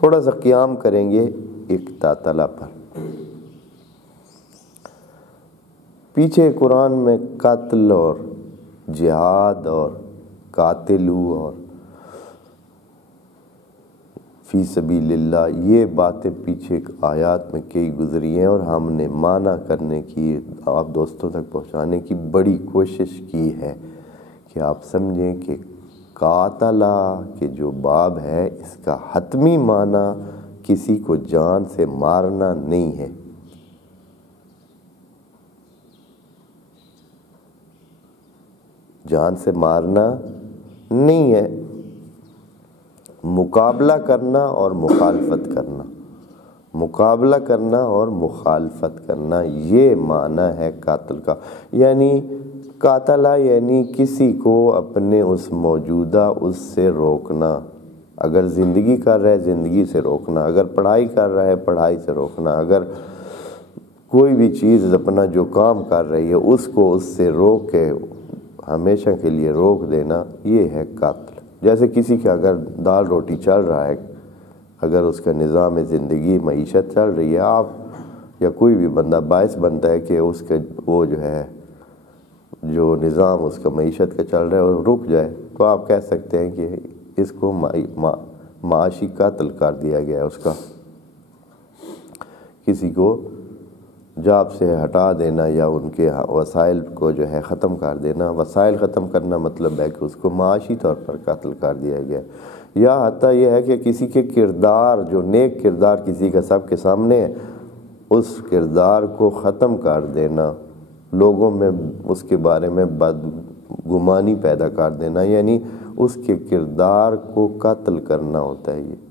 تھوڑا سا قیام کریں گے اقتتل پر۔ پیچھے قرآن میں قتل اور جہاد اور قاتلو اور فی سبیل اللہ، یہ باتیں پیچھے آیات میں کئی گزری ہیں، اور ہم نے معنی کرنے کی، آپ دوستوں تک پہنچانے کی بڑی کوشش کی ہے کہ آپ سمجھیں کہ قاتلہ کے جو باب ہے اس کا حتمی معنی کسی کو جان سے مارنا نہیں ہے۔ جان سے مارنا نہیں ہے، مقابلہ کرنا اور مخالفت کرنا، مقابلہ کرنا اور مخالفت کرنا، یہ معنی ہے قاتل کا۔ یعنی قاتلہ یعنی کسی کو اپنے اس موجودہ اس سے روکنا، اگر زندگی کر رہا ہے زندگی سے روکنا، اگر پڑھائی کر رہا ہے پڑھائی سے روکنا، اگر کوئی بھی چیز اپنا جو کام کر رہی ہے اس کو اس سے روک کے ہمیشہ کے لیے روک دینا، یہ ہے قتل۔ جیسے کسی کا اگر دال روٹی چل رہا ہے، اگر اس کا نظام زندگی معیشت چل رہی ہے، آپ یا کوئی بھی بندہ باعث بنتا ہے کہ اس کا وہ جو ہے جو نظام اس کا معیشت کا چل رہا ہے وہ رک جائے، تو آپ کہہ سکتے ہیں کہ اس کو معاشی قتل کر دیا گیا ہے، اس کا کسی کو جاب سے ہٹا دینا یا ان کے وسائل کو جو ہے ختم کر دینا۔ وسائل ختم کرنا مطلب ہے کہ اس کو معاشی طور پر قتل کر دیا گیا، یا حتیٰ یہ ہے کہ کسی کے کردار، جو نیک کردار کسی کا سب کے سامنے ہے، اس کردار کو ختم کر دینا، لوگوں میں اس کے بارے میں بدگمانی پیدا کر دینا، یعنی اس کے کردار کو قتل کرنا ہوتا ہے۔ یہ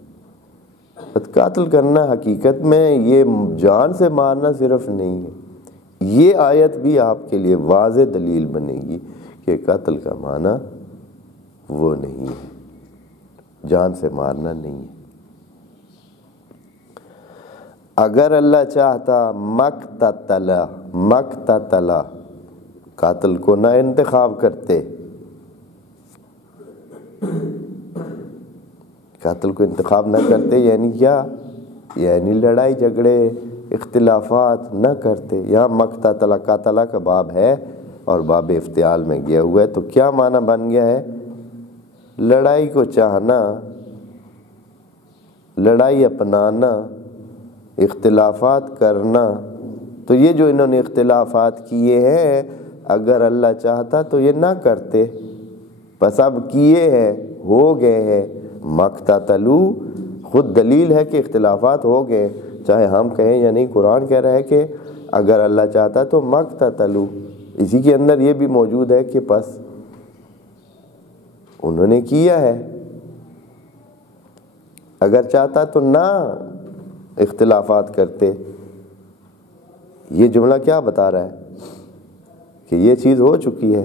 قتل کرنا حقیقت میں یہ جان سے مارنا صرف نہیں ہے، یہ آیت بھی آپ کے لیے واضح دلیل بنے گی کہ قتل کا معنی وہ نہیں ہے، جان سے مارنا نہیں ہے۔ اگر اللہ چاہتا مقتتل قاتل کو نہ انتخاب کرتے، قاتل کو انتخاب نہ کرتے یعنی کیا؟ یعنی لڑائی جھگڑے اختلافات نہ کرتے۔ یہاں مقتتل قاتلہ کا باب ہے اور باب افتعال میں گیا ہوا ہے، تو کیا معنی بن گیا ہے؟ لڑائی کو چاہنا، لڑائی اپنانا، اختلافات کرنا۔ تو یہ جو انہوں نے اختلافات کیے ہیں، اگر اللہ چاہتا تو یہ نہ کرتے، بس اب کیے ہیں، ہو گئے ہیں۔ مقتتلو خود دلیل ہے کہ اختلافات ہو گئے، چاہے ہم کہیں یا نہیں، قرآن کہہ رہا ہے کہ اگر اللہ چاہتا تو مقتتلو، اسی کے اندر یہ بھی موجود ہے کہ پس انہوں نے کیا ہے، اگر چاہتا تو نہ اختلافات کرتے۔ یہ جملہ کیا بتا رہا ہے؟ کہ یہ چیز ہو چکی ہے۔